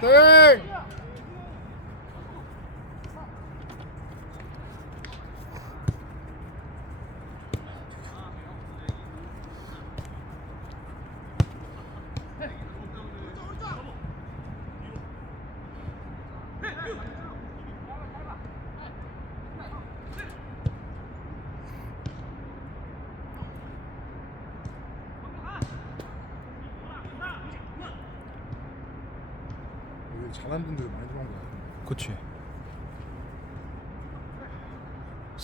땡! 여기 잘하는 분들 많이 들어간 거야. 그치.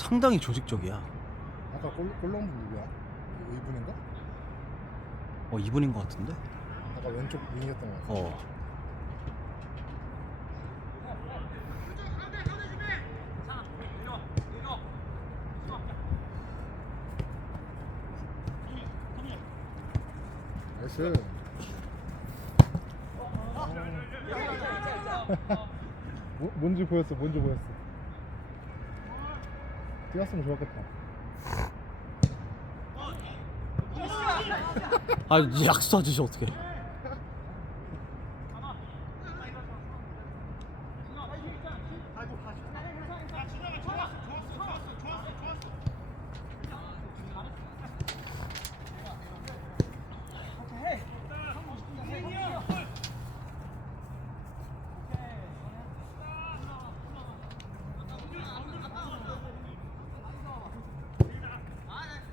상당히 조직적이야. 아까 골, 골 넣은 분 누구야? 이분인가? 어 이분인 것 같은데? 아까 왼쪽 윙이었던 거 같아. 어. 나이스. 뭐, 뭔지 보였어, 뭔지 보였어. 뛰었으면 좋았겠다. 아 약수 아저씨 어떻게?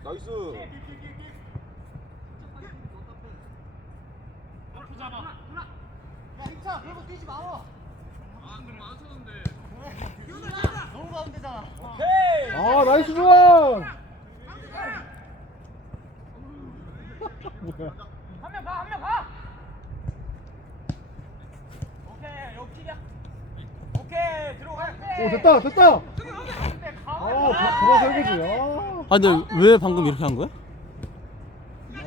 나이스. 아, 나이스 좋아! 뭐야? 한명 가, 한 명 가. 오케이, 옆길이야. 오케이, 들어가. 오, 됐다, 됐다! 아, 돌아 설거지. 아, 아 근데 왜 방금 이렇게 한 거야?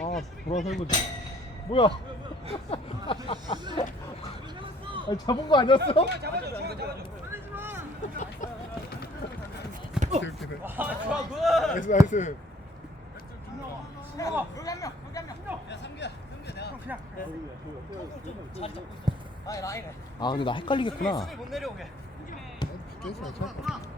아, 돌아 설거지. 뭐야? 아니, 잡은 거 아니었어? 잡아줘, 잡아줘, 잡아줘. 웃기네. 아, 굿. 나이스, 나이스. 아 근데 나 헷갈리겠구나. 못 내려오게. 같아.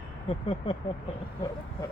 哈哈哈哈哈！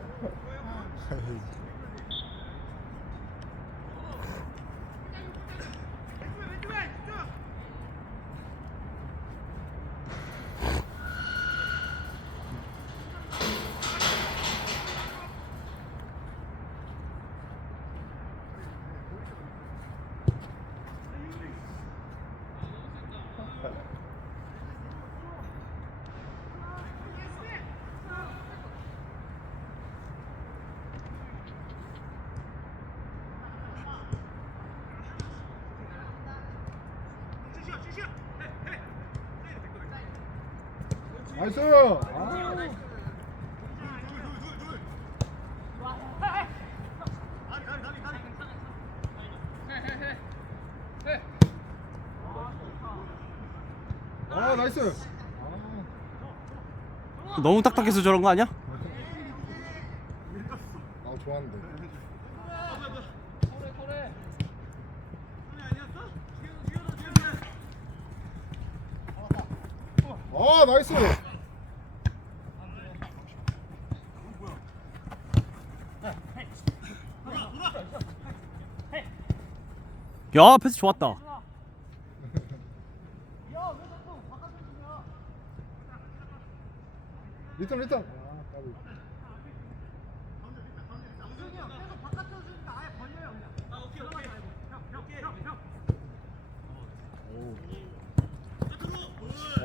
나이스! 아. 아, 나이스! 아, 너무 딱딱해서 저런 거 아니야? 아 좋았는데. 아, 나이스! 야 패스 좋았다. 리턴, 리턴! 아, 까비.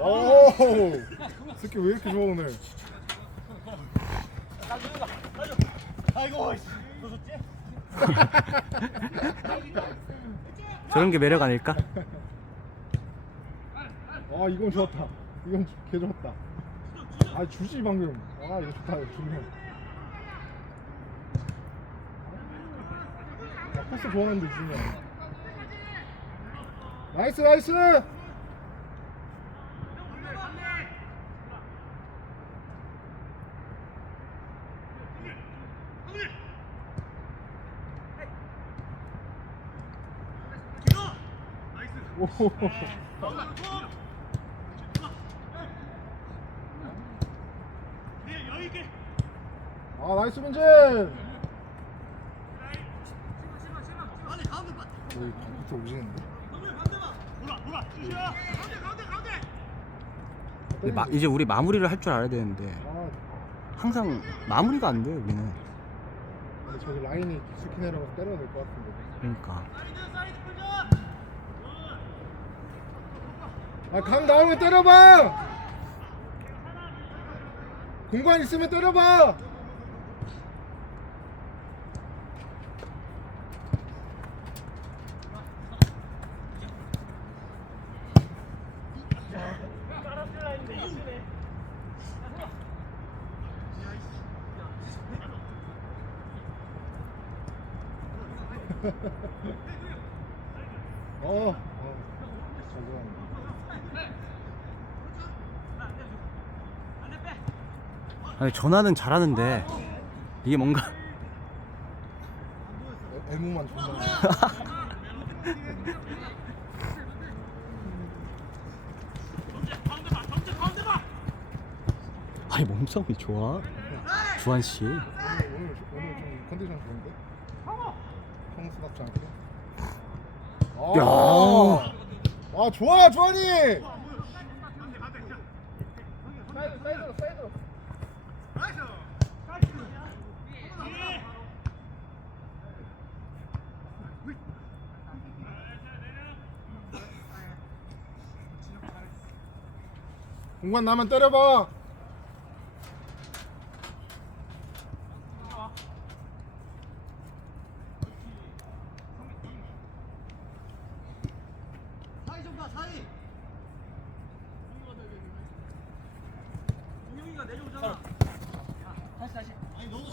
오! 새끼 왜 이렇게 좋아 오늘? 아이고, 너 좋지? 저런 게 매력 아닐까? 아 이건 좋았다. 이건 개 좋았다. 아 주지 방금. 아 이거 좋다. 이거 좋네. 야, 패스 좋아하는데 주면. 나이스 나이스. 아 나이스 문제. 여기 밑에 오시는데. 근데 마, 이제 우리 마무리를 할 줄 알아야 되는데 아 항상 마무리가 안 돼요 우리는. 근데 저기 라인이 깊숙이 내려가서 때려야 될 것 같은데. 그러니까. 아 강 나오면 때려봐. 공간 있으면 때려봐. 어, 어, 잘들어갔네. 아니 전화는 잘하는데 이게 뭔가 애- 애무만 존나. 아니 몸싸움이 좋아. 주한 씨. 오늘 오늘 오늘 좀 컨디션 좋은데? 평소답지 않게. 야. 아 좋아 주환이. 공간 나면 때려봐.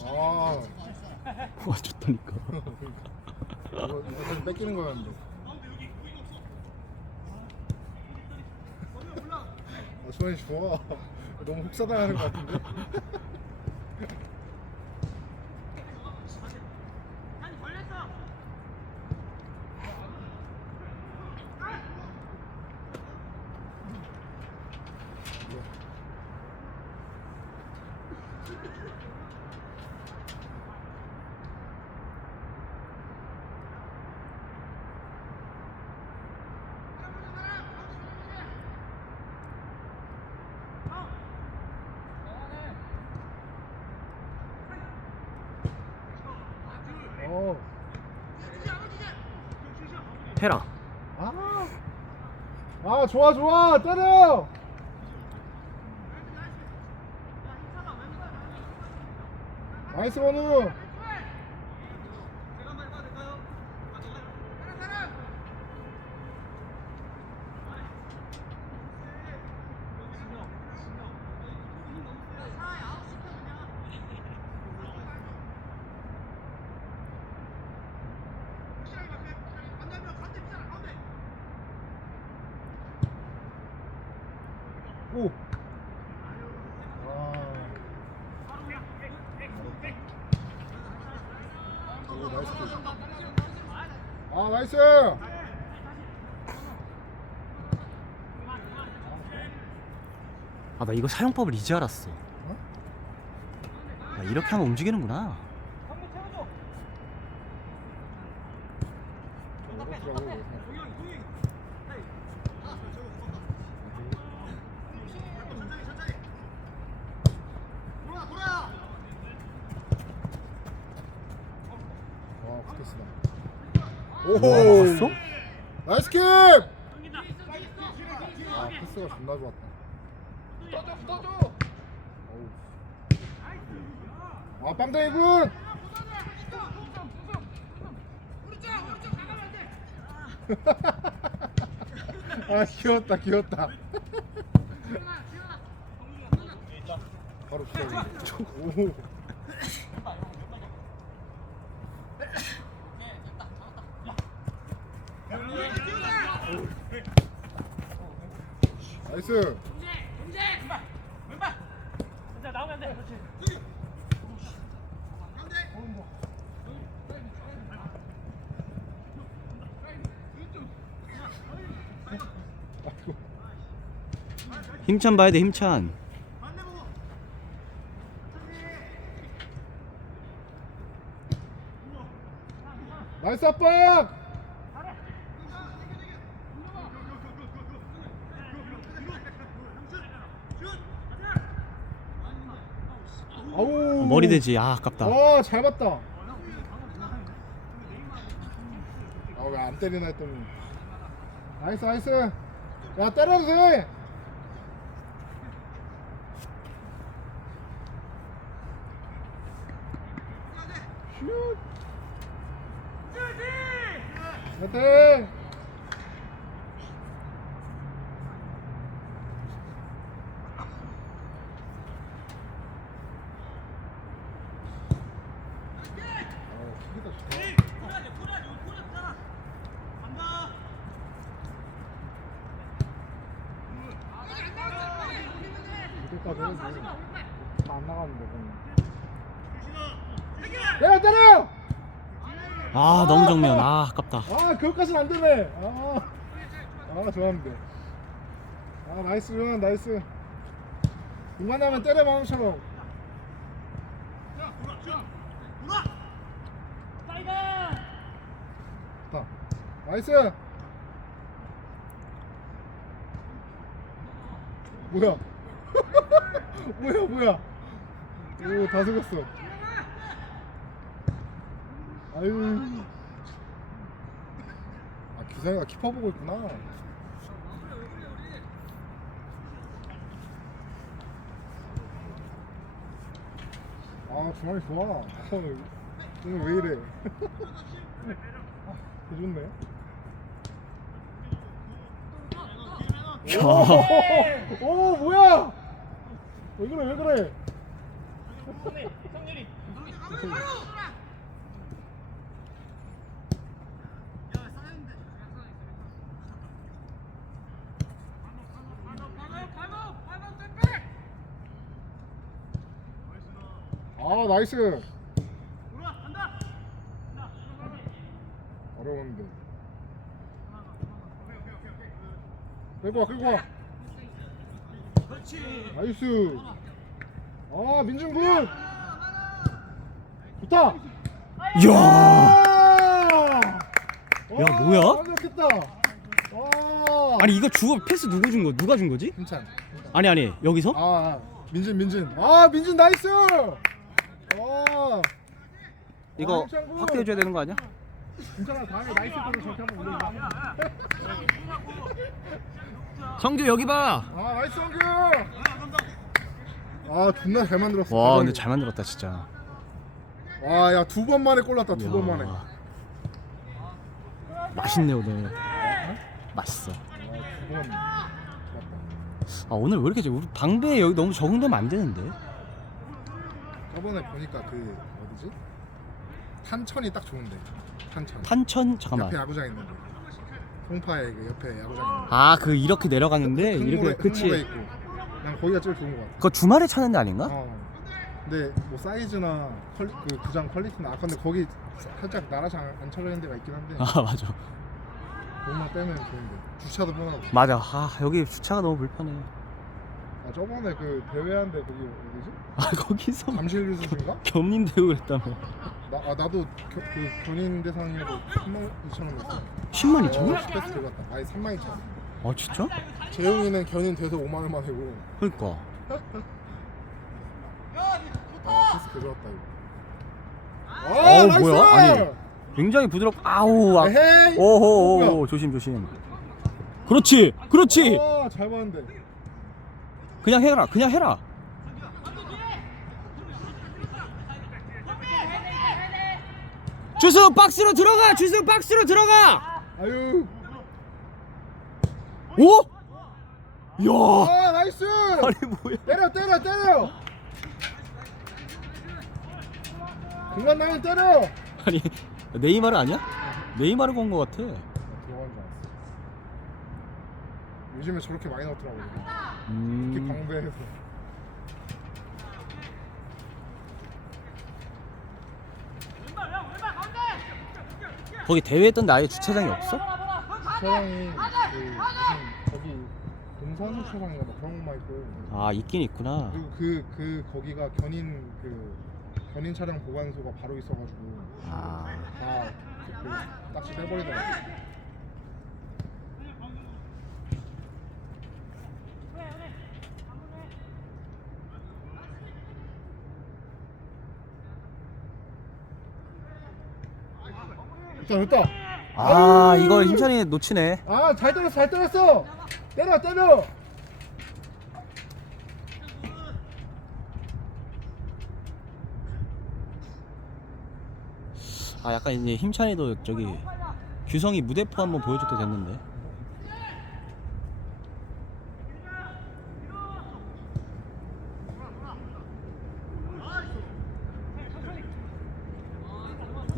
아, 와 좋다니까. 이거 이거 사실 뺏기는 거였는데. 아, 수환이 좋아. 너무 흡사당하는 것 같은데. 어. 해라. 아. 아 좋아 좋아 때려. 나이스 원우. 오. 아. 오 나이스. 킥. 아 나이스. 아 나 이거 사용법을 이제 알았어. 어? 아, 이렇게 하면 움직이는구나. 오호. 나갔어? 나이스 킥! 패스가 존나 좋았다. 어우. 아, 빵댕이 군! 아, 귀엽다, 귀엽다. 바로 기다리 나이스. 힘찬 봐야 돼 힘찬 나이스 압박! 아우 머리 되지 아 아깝다 와, 잘 봤다. 아, 왜 안 때리나 했더니. 나이스, 나이스. 야, 때려도 돼. 슛. 화이팅! 어, 크기다 좋다. 이때까지 해야지. 다안 나가는데, 그럼. 때려, 때려! 아 너무 정면 아 아깝다 아, 그것까진 안 되네. 아, 아 좋았는데. 아, 나이스, 요한, 나이스. 이만하면 때려, 마음처럼. 좋다. 나이스! 뭐야? 뭐야, 뭐야? 오, 다 속았어. 아유. 아, 기사가 키퍼 보고 있구나. 아, 주말이 좋아. 아, 오늘, 오늘 왜 이래? 아, 개 좋네. 오, 오, 뭐야? 왜 그래, 왜 그래? 아, 나이스. 어려운데. 끌고 와, 끌고 와. 나이스. 아, 민준 굿. 좋다. 이야 야, 야, 뭐야? 완벽했다. 와. 아니 이거 주고 패스 누구 준 거? 누가 준 거지? 괜찮. 아니 아니 여기서? 아, 아, 민준, 민준. 아, 민준 나이스. 와. 이거 아. 확대해줘야 되는 거 아니야? 괜찮아, 다음에 나이스 때로 저렇게 한번 올려줘. 성규 여기 봐. 아, 나이스 성규. 아, 존나 잘 만들었어. 와 근데 잘 만들었다 진짜. 와, 야, 두 번 만에 골 났다. 두 번. 만에. 맛있네 오늘. 맛있어. 아, 두 번. 맞다. 아 오늘 왜 이렇게 저- 우리 방배 여기 너무 적응되면 안 되는데? 저번에 보니까 그 어디지? 탄천이 딱 좋은데. 탄천. 탄천 잠깐만. 옆에 야구장 있는데. 송파에 그 옆에 야구장 있는데. 아 그 이렇게 내려가는데 큰 이렇게 모래 그치. 있고. 난 거기가 제일 좋은 것 같아. 그거 주말에 차는 데 아닌가? 어. 근데 뭐 사이즈나 퀄리, 그 구장 퀄리티는 아 근데 거기 살짝 나라장 안 차려 있는 데가 있긴 한데 아 맞아. 돈만 빼면 좋은데 주차도 편하고. 맞아. 아 여기 주차가 너무 불편해. 아 저번에 그 대회한데 거기 어디지? 아 거기서 감실유수인가? 겸임 대우 그랬다며. 나 아, 나도 겨, 그 견인 대상이라고 3만 2천 원 냈어. 10만 2천 원? 패스 들어갔다. 아니 3만 2천 원. 아 진짜? 재용이는 견인 돼서 5만 원만 내고 그러니까. 아 패스 들어갔다 이거. 어, 나이스! 뭐야? 아니. 굉장히 부드럽. 아우. 아. 에헤이. 오호? 오, 조심 조심. 그렇지. 그렇지. 아, 잘 봤는데. 그냥 해라. 그냥 해라. 주수 박스로 들어가 주수 박스로 들어가 아유. 오? 야 아, 나이스. 아니 뭐야 때려, 때려, 때려. 공간 나면 때려. 아니 네이마르 아니야? 네이마르 건거 같아 요즘에 저렇게 많이 나오더라고. 음. 이렇게 방배해서. 거기 대회 했던 데 아예 주차장이 없어? 주차장이 그 무슨 거기 동산 주차장인가 뭐 그런 것만 있고 아 있긴 있구나. 그리고 그, 그 거기가 견인 그 견인 차량 보관소가 바로 있어가지고 아 다그 그, 딱지 떼버리더라고 됐다 됐다 아 아유. 이걸 힘찬이 놓치네. 아잘 때렸어 잘 때렸어 때려 때려 아 약간 이제 힘찬이도 저기 규성이 무대포 한번 보여줄 때 됐는데.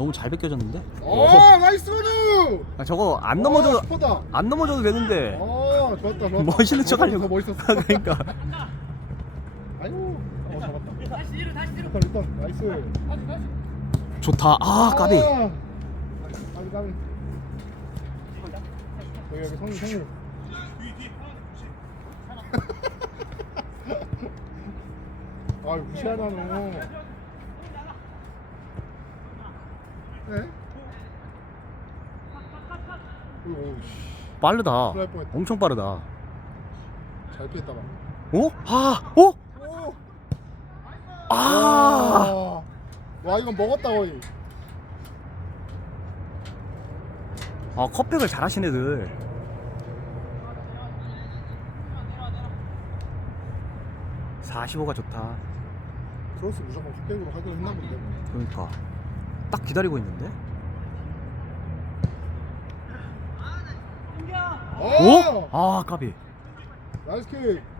너무 잘 벗겨졌는데? 어 나이스 원우 아, 저거 안 넘어져도 슈퍼다. 안 넘어져도 되는데. 어 좋았다 좋았다. 멋있는 척더 하려고. 멋있었어. 그러니까. 아이고 어 잡았다. 다시 뒤로 다시 뒤로. 일단 나이스. 좋다. 아 까비. 아, 까비 까비. 여기 여기 성유 성유. 아 무시하다 너 네? 오우 씨. 빠르다. 큰일 날 뻔했다. 엄청 빠르다. 잘 피했다 방금 어? 아, 어? 오! 아. 와 이건 먹었다 거의 아 컵백을 잘하신 애들. (45가) 좋다 크로스 무조건 컵백으로 하기로 했나 본데 뭐. 그러니까 딱 기다리고 있는데 오! 오? 아 까비 나이스 킥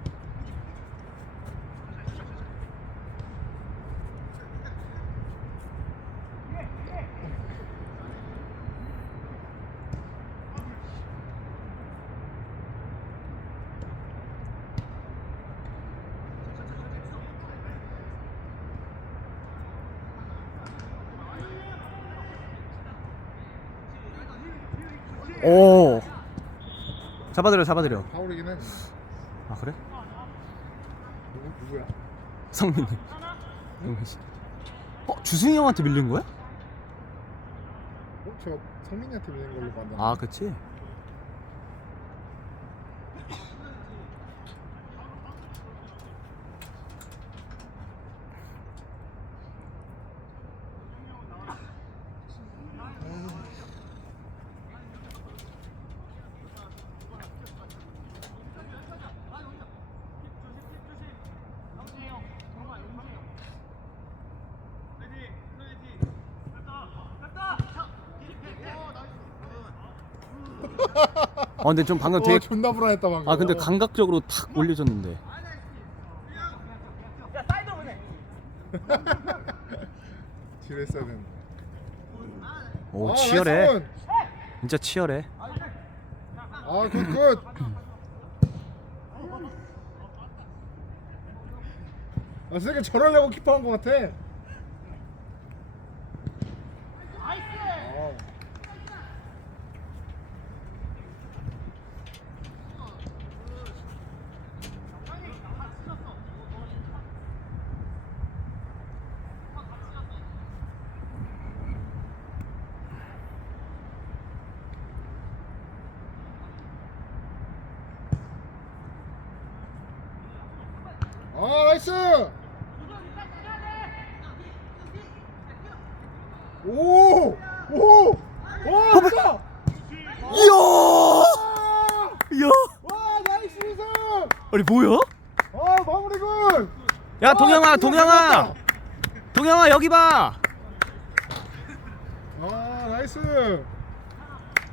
오 잡아들여 잡아들여 파울이긴 해 아 그래? 누구, 누구야? 영민 씨. 어 주승이 형한테 밀린 거야? 어? 저 성민이한테 밀린 걸로 봤는데 아 그치 아 근데 좀 방금 와 되게 존나 불안했다 방금. 아 근데 감각적으로 탁 올려줬는데. 뒤로 했어야 되는데. 오 아, 치열해. 나이스 원. 진짜 치열해. 아 굿 굿. 아 새끼 저러려고 키퍼한 것 같아 아. 아 나이스 오오오 와, 됐다! 이야 아! 이야 와 나이스 이승 아니 뭐야? 아 마무리 굿 아, 됐다. 동영아 여기 봐. 아 나이스.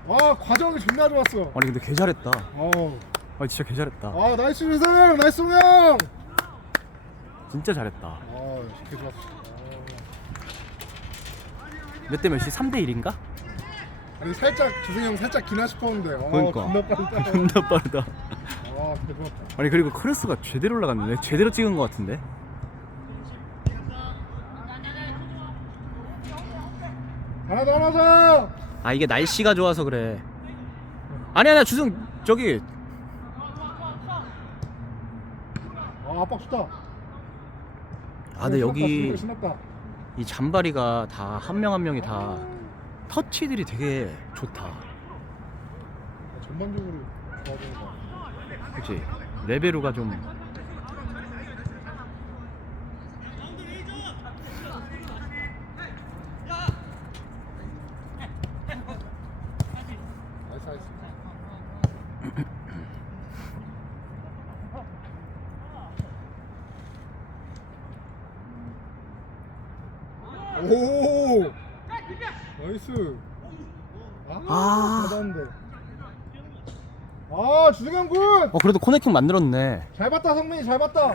아 과정이 존나 좋았어. 아니 근데 개 잘했다. 어우 아 진짜 개 잘했다. 아 나이스 이승. 나이스 동영 진짜 잘했다. 아개 좋았어. 몇 대 몇이? 3대 1인가? 아니 살짝 주승이 형 살짝 기나 싶었는데. 어 그러니까. 겁나 빠르다. 존나 빠르다. 아개 좋았다 아니 그리고 크로스가 제대로 올라갔네. 제대로 찍은 것 같은데. 하나 더 하나 더 아 이게 날씨가 좋아서 그래. 아니 아니야 주승 저기. 아 압박 좋다. 아 근데 여기 신났다 이 잔바리가 다 한 명 한 명이 다 터치들이 되게 좋다. 전반적으로 좋아지는 거 그치? 레베루가 좀 나이스 나이스 오 나이스 아. 아 잘하는데 아 주승현 굿! 어 그래도 코네킹 만들었네. 잘 봤다 성민이 잘 봤다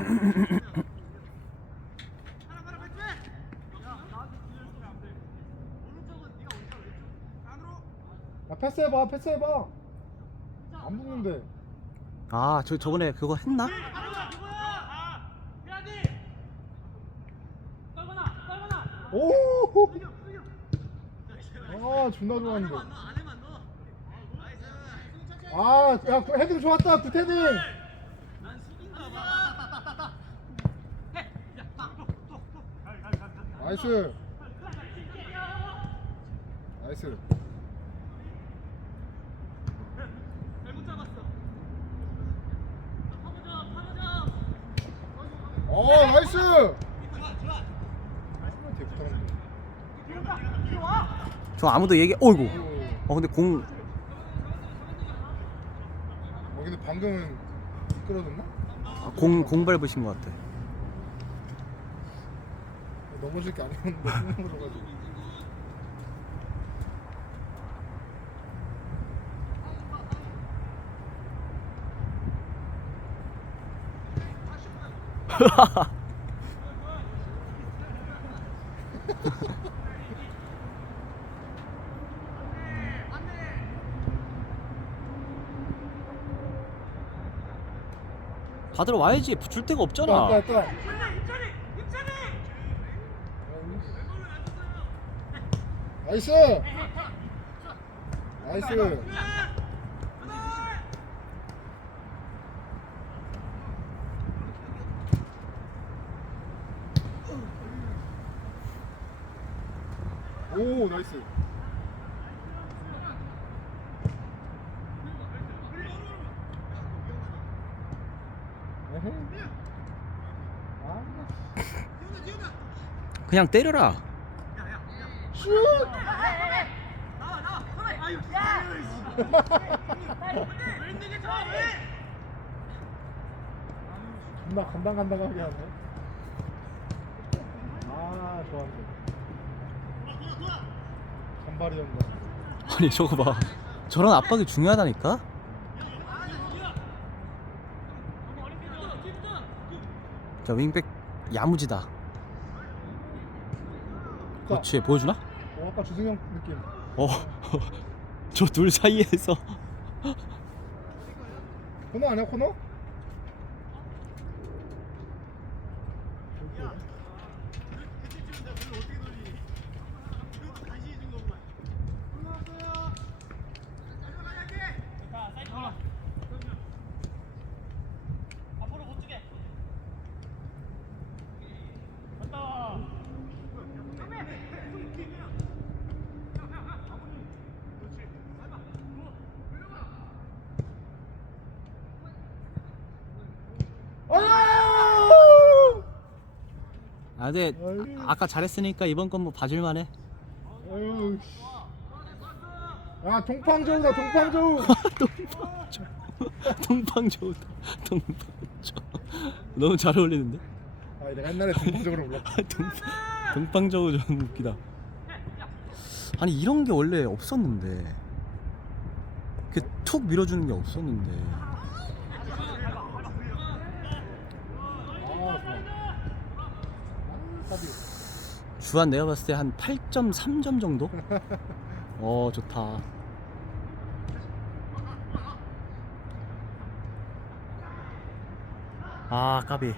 야 패스해봐 패스해봐 안 붙는데 아 저 저번에 그거 했나? 오! 아 존나 좋았는데 아야 헤딩 좋았다 굿 헤딩 나이스 나이스 어 나이스 저 아무도 얘기. 어이구. 오. 어 근데 공어 근데 방금은 미끄러졌나? 공, 공 밟으신 것 같아. 넘어질 게 아니었는데 넘어져가지고 받으러 와야지. 줄 데가 없잖아. 왔다 나이스 나이스 오 나이스 에헤. 아, 그냥 때려라. 슛! 존나 간당간당하게 하네. 아, 좋았네. 잔발이었네. 아니 저거 봐. 저런 압박이 중요하다니까. 자 윙백 야무지다. 그렇지 보여주나? 어, 아까 주승 형 느낌. 어. 저 둘 사이에서 코너 아니야, 코너? 아유! 아 근데 아, 아까 잘했으니까 이번 건 뭐 봐줄만해. 아유. 씨. 야, 동팡저우다, 동팡저우. 동방저우다. 동방저. 너무 잘 어울리는데? 아, 내가 옛날에 동팡저우를 몰랐다. 동, 동방저우 좀 웃기다. 아니 이런 게 원래 없었는데. 그툭 밀어주는 게 없었는데. 아, 좋아. 아, 까비. 주한 내가 봤을 때 한 8.3점 정도? 어 좋다 아 까비